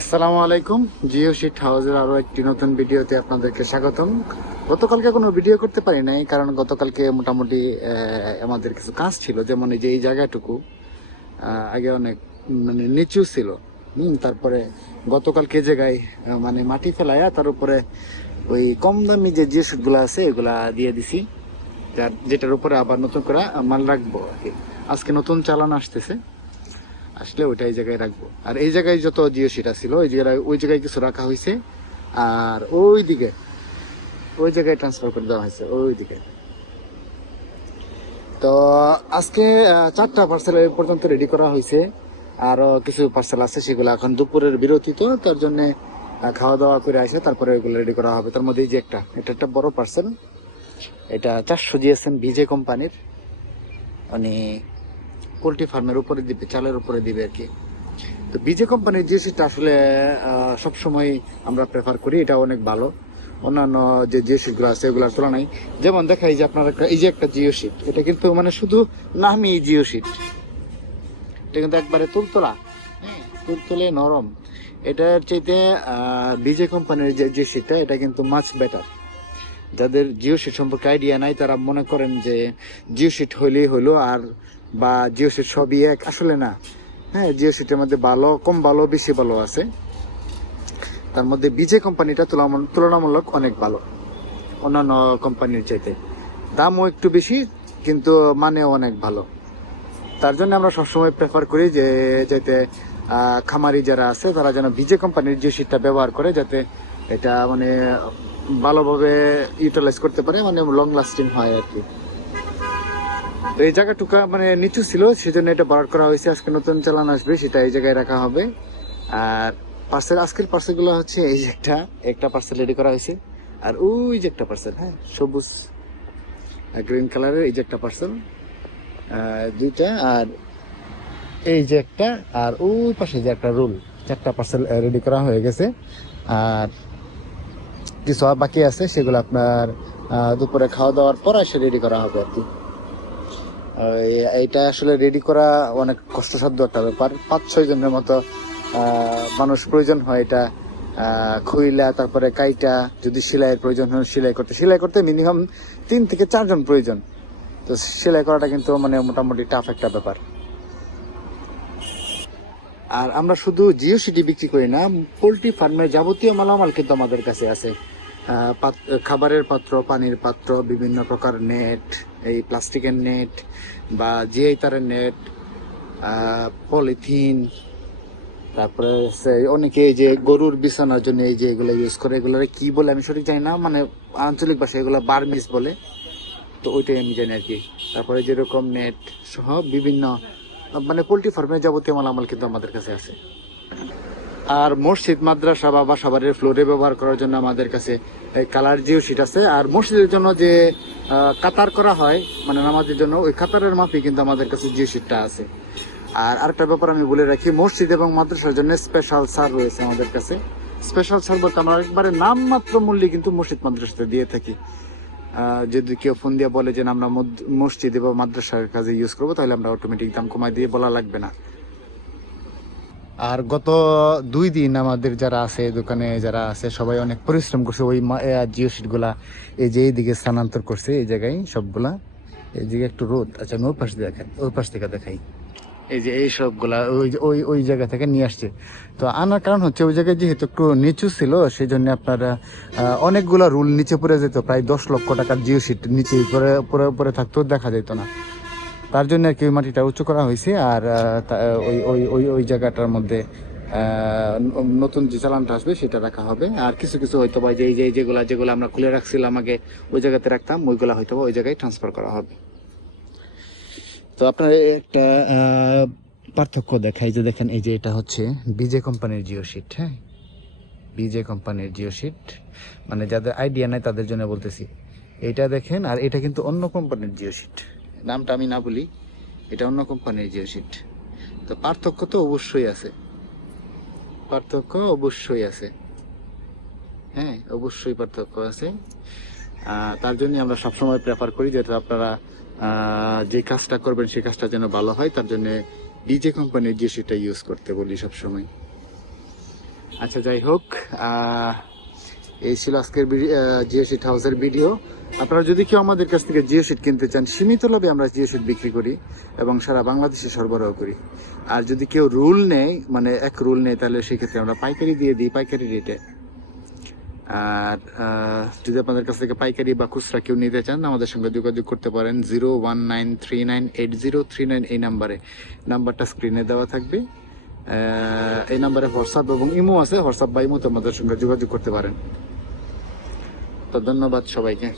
আসসালামু আলাইকুম, জিও শিট হাউসের আরও একটি নতুন ভিডিওতে আপনাদেরকে স্বাগতম। গতকালকে কোনো ভিডিও করতে পারি নাই, কারণ গতকালকে মোটামুটি আমাদের কিছু কাজ ছিল, যেমন এই যে এই জায়গাটুকু আগে অনেক মানে নিচু ছিল। হুম, তারপরে গতকালকে জায়গায় মানে মাটি ফেলায়া, তার উপরে ওই কম দামি যে জিও শিটগুলো আছে, এগুলা দিয়ে দিছি। যার যেটার উপরে আবার নতুন করে মাল রাখব আজকে নতুন চালান আসতেছে। আসলে ওইটা এই জায়গায় রাখব। আর এই জায়গায় যত জিও সিটা ছিল ওই জায়গায় ওই জায়গায় কিছু রাখা হয়েছে আর ওই দিকে, ওই জায়গায় ট্রান্সফার করে দেওয়া হয়েছে ওই দিকে। তো আজকে চারটা পার্সেল পর্যন্ত রেডি করা হয়েছে আরও কিছু পার্সেল আছে, সেগুলো এখন দুপুরের বিরতি তো, তার জন্য খাওয়া দাওয়া করে আসে, তারপরে ওইগুলো রেডি করা হবে। তার মধ্যে এই যে একটা, এটা একটা বড় পার্সেল এটা চারশো জিএসএম ভিজে কোম্পানির মানে পোলট্রি ফার্মের উপরে দিবে, চালের উপরে দিবে আর কি। তো বিজে কোম্পানির জিও সিটটা আসলে সবসময় আমরা প্রেফার করি, এটা অনেক ভালো। অন্যান্য যে জিও সিটগুলো আছে, এগুলোর তুলনায়। যেমন দেখা এই যে আপনার একটা, এই যে একটা জিও সিট এটা কিন্তু মানে শুধু নামই জিও সিট এটা কিন্তু একবারে তুলতলা হ্যাঁ তুলতুলে নরম। এটার চাইতে বিজে কোম্পানির যে জিও সিটটা এটা কিন্তু মাছ বেটার যাদের জিও সিট সম্পর্কে আইডিয়া নাই, তারা মনে করেন যে জিও সিট হইলেই হইল আর বা জিও সিট সবই এক, আসলে না। হ্যাঁ জিও সিটের মধ্যে ভালো, কম ভালো, বেশি ভালো আছে। তার মধ্যে বিজে কোম্পানিটা তুলনামূলক অনেক ভালো। অন্যান্য কোম্পানির চাইতে। দামও একটু বেশি, কিন্তু মানেও অনেক ভালো। তার জন্য আমরা সবসময় প্রেফার করি যে, যাতে খামারি যারা আছে, তারা যেন বিজে কোম্পানির যে সিটটা ব্যবহার করে, যাতে এটা মানে ভালোভাবে ইউটিলাইজ করতে পারে মানে লং লাস্টিং হয় আর কি। এই জায়গাটুকা মানে নিচু ছিল, সেজন্য এটা বার করা হয়েছে। আজকে নতুন চালান আসবে, সেটা এই জায়গায় রাখা হবে। আর পার্সেল আজকের পার্সেলগুলো হচ্ছে এই যে একটা একটা পার্সেল রেডি করা হয়েছে। আর ওই যে একটা পার্সেল হ্যাঁ সবুজ গ্রিন কালারের এই যে একটা পার্সেল দুইটা আর এই যে একটা, আর ওই পাশে যে একটা রোল চারটা পার্সেল রেডি করা হয়ে গেছে। আর কিছু বাকি আছে, সেগুলো আপনার দুপুরে খাওয়া দাওয়ার পর এসে রেডি করা হবে আর কি। এইটা আসলে রেডি করা অনেক কষ্টসাধ্য একটা ব্যাপার। পাঁচ, ছয় জনের মতো মানুষ প্রয়োজন হয় এটা খুইলা, তারপরে কাইটা, যদি সেলাইয়ের প্রয়োজন হয় সেলাই করতে। সেলাই করতে মিনিমাম তিন থেকে চারজন প্রয়োজন। তো সেলাই করাটা কিন্তু মানে মোটামুটি টাফ একটা ব্যাপার। আর আমরা শুধু জিও সিটি বিক্রি করি না, পোলট্রি ফার্মের যাবতীয় মালামাল কিন্তু আমাদের কাছে আছে। খাবারের পাত্র, পানির পাত্র, বিভিন্ন প্রকার নেট এই প্লাস্টিকের নেট বা জিআই তারের নেট পলিথিন, তারপরে অনেকে এই যে গরুর বিছানার জন্য এই যে এগুলো ইউজ করে এগুলো কি বলে আমি সঠিক জানি না মানে আঞ্চলিক ভাষায় এগুলো বার্মিস বলে। তো ওইটাই আমি জানি আর কি তারপরে যেরকম নেট সহ বিভিন্ন মানে পোলট্রি ফার্মের যাবতীয় মালামাল কিন্তু আমাদের কাছে আছে। আর মসজিদ, মাদ্রাসা বা বাসাবাড়ির ফ্লোরে ব্যবহার করার জন্য আমাদের কাছে কালার জিও শিট আছে, আর মসজিদের জন্য যে কাতার করা হয় মানে নামাজের জন্য। ওই কাতারের মাপি কিন্তু আমাদের কাছে জিও শিটটা আছে। আর আরেকটা ব্যাপার আমি বলে রাখি, মসজিদ এবং মাদ্রাসার জন্য স্পেশাল সার রয়েছে আমাদের কাছে। স্পেশাল সার বলতে আমরা একবারে নামমাত্র মূল্যে কিন্তু মসজিদ মাদ্রাসাতে দিয়ে থাকি। যদি কেউ ফোন দিয়ে বলে যে আমরা মসজিদ এবং মাদ্রাসার কাজে ইউজ করব, তাহলে আমরা অটোমেটিক দাম কমাই দিয়ে বলা লাগবে না। আর গত দুই দিন আমাদের যারা আছে, দোকানে যারা আছে, সবাই অনেক পরিশ্রম করছে। ওই জিও সিটগুলা এই যে এইদিকে স্থানান্তর করছে, এই জায়গায় সবগুলা। এই দিকে একটু রোদ। আচ্ছা আমি ওই পাশ দিয়ে দেখাই, ওই পাশ থেকে দেখাই। এই যে এই সবগুলা, ওই ওই ওই জায়গা থেকে নিয়ে আসছে। তো আনার কারণ হচ্ছে, ওই জায়গায় যেহেতু একটু নিচু ছিল সেই জন্য আপনার অনেকগুলা রুল নিচে পড়ে যেত। প্রায় দশ লক্ষ টাকার জিও সিট নিচে পরে পরে পরে থাকতো, দেখা যেত না। তার জন্য আর কি ওই মাটিটা উঁচু করা হয়েছে আর ওই ওই ওই ওই জায়গাটার মধ্যে নতুন যে চালানটা আসবে সেটা রাখা হবে। আর কিছু কিছু হয়তো বা যে যে যেগুলা, যেগুলো আমরা খুলে রাখছিলাম আগে, ওই জায়গাতে রাখতাম, ওইগুলো হয়তো ওই জায়গায় ট্রান্সফার করা হবে। তো আপনার একটা পার্থক্য দেখাই যে দেখেন, এই যে এটা হচ্ছে বিজে কোম্পানির জিও শিট হ্যাঁ? বিজে কোম্পানির জিও শিট মানে যাদের আইডিয়া নাই তাদের জন্য বলতেছি। এটা দেখেন, আর এটা কিন্তু অন্য কোম্পানির জিও শিট নামটা আমি না বলি, এটা অন্য কোম্পানির জিও শিট তো পার্থক্য তো অবশ্যই আছে। পার্থক্য অবশ্যই আছে। হ্যাঁ অবশ্যই পার্থক্য আছে। তার জন্য আমরা সবসময় প্রেফার করি যাতে আপনারা যে কাজটা করবেন সেই কাজটা যেন ভালো হয়, তার জন্য ডিজে কোম্পানির যে সেটা ইউজ করতে বলি সবসময়। আচ্ছা যাই হোক এই ছিল আজকের জিও হাউসের ভিডিও। আপনারা যদি কেউ আমাদের কাছ থেকে জিও শিট কিনতে চান, সীমিত লাভে আমরা জিও শিট বিক্রি করি এবং সারা বাংলাদেশে সরবরাহ করি। আর যদি কেউ রুল নেয় মানে এক রুল নেয় তাহলে সেক্ষেত্রে আমরা পাইকারি দিয়ে দিই, পাইকারি রেটে। আর যদি আপনাদের কাছ থেকে পাইকারি বা খুচরা কেউ নিতে চান, আমাদের সঙ্গে যোগাযোগ করতে পারেন zero one nine three nine eight zero three nine. এই নাম্বারে, নাম্বারটা স্ক্রিনে দেওয়া থাকবে। এই নাম্বারে হোয়াটসঅ্যাপ এবং ইমো আছে, হোয়াটসঅ্যাপ বা ইমোতে আমাদের সঙ্গে যোগাযোগ করতে পারেন। তো ধন্যবাদ সবাইকে।